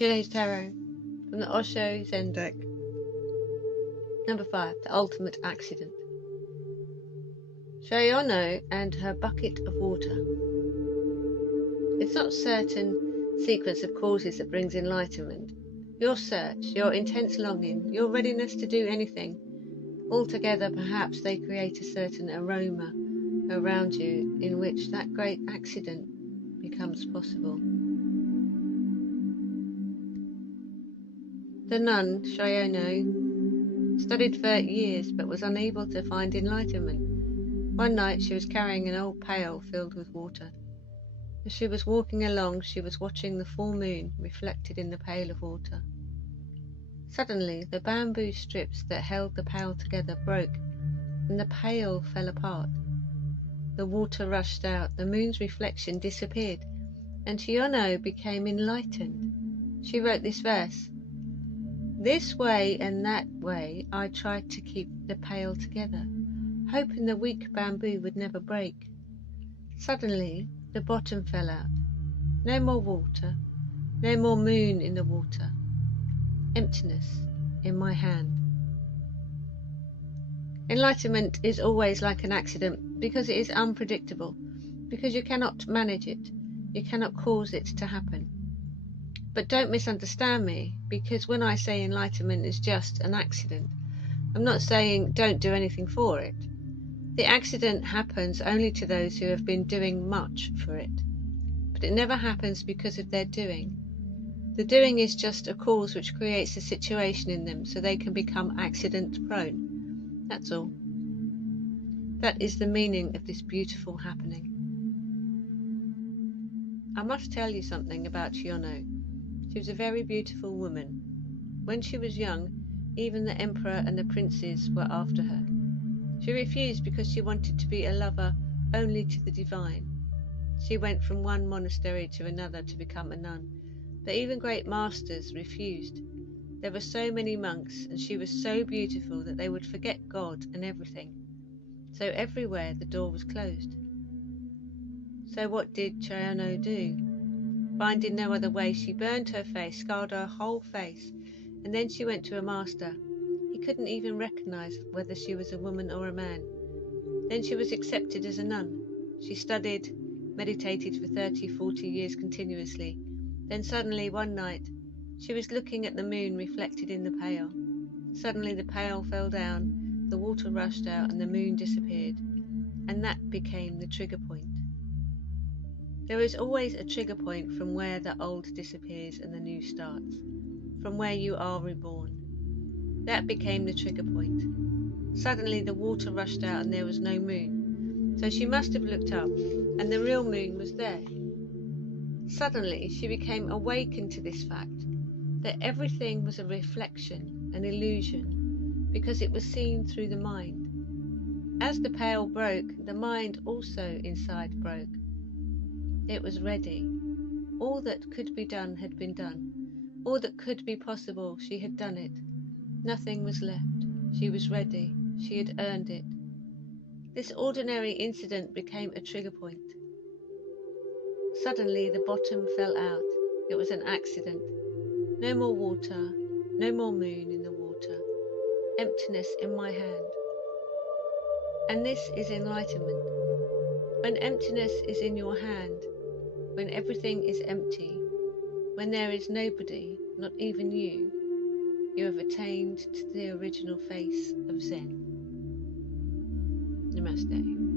Today's tarot from the Osho Zen deck. Number 5, the ultimate accident. Shayono and her bucket of water. It's not certain sequence of causes that brings enlightenment. Your search, your intense longing, your readiness to do anything, altogether perhaps they create a certain aroma around you in which that great accident becomes possible. The nun, Shayono, studied for years but was unable to find enlightenment. One night she was carrying an old pail filled with water. As she was walking along, she was watching the full moon reflected in the pail of water. Suddenly, the bamboo strips that held the pail together broke, and the pail fell apart. The water rushed out, the moon's reflection disappeared, and Shayono became enlightened. She wrote this verse: "This way and that way I tried to keep the pail together, hoping the weak bamboo would never break. Suddenly the bottom fell out. No more water, no more moon in the water. Emptiness in my hand." Enlightenment is always like an accident because it is unpredictable, because you cannot manage it, you cannot cause it to happen. But don't misunderstand me, because when I say enlightenment is just an accident, I'm not saying don't do anything for it. The accident happens only to those who have been doing much for it, but it never happens because of their doing. The doing is just a cause which creates a situation in them so they can become accident prone. That's all. That is the meaning of this beautiful happening. I must tell you something about Shayono. She was a very beautiful woman. When she was young, even the emperor and the princes were after her. She refused because she wanted to be a lover only to the divine. She went from one monastery to another to become a nun, but even great masters refused. There were so many monks, and she was so beautiful that they would forget God and everything. So everywhere the door was closed. So what did Shayono do? Finding no other way, she burned her face, scarred her whole face, and then she went to a master. He couldn't even recognize whether she was a woman or a man. Then she was accepted as a nun. She studied, meditated for 30-40 years continuously. Then suddenly one night, she was looking at the moon reflected in the pail. Suddenly the pail fell down, the water rushed out, and the moon disappeared. And that became the trigger point. There is always a trigger point from where the old disappears and the new starts, from where you are reborn. That became the trigger point. Suddenly the water rushed out and there was no moon. So she must have looked up, and the real moon was there. Suddenly she became awakened to this fact, that everything was a reflection, an illusion, because it was seen through the mind. As the pail broke, the mind also inside broke. It was ready. All that could be done had been done. All that could be possible, she had done it. Nothing was left. She was ready. She had earned it. This ordinary incident became a trigger point. Suddenly the bottom fell out. It was an accident. No more water, no more moon in the water. Emptiness in my hand. And this is enlightenment. When emptiness is in your hand, when everything is empty, when there is nobody, not even you, you have attained to the original face of Zen. Namaste.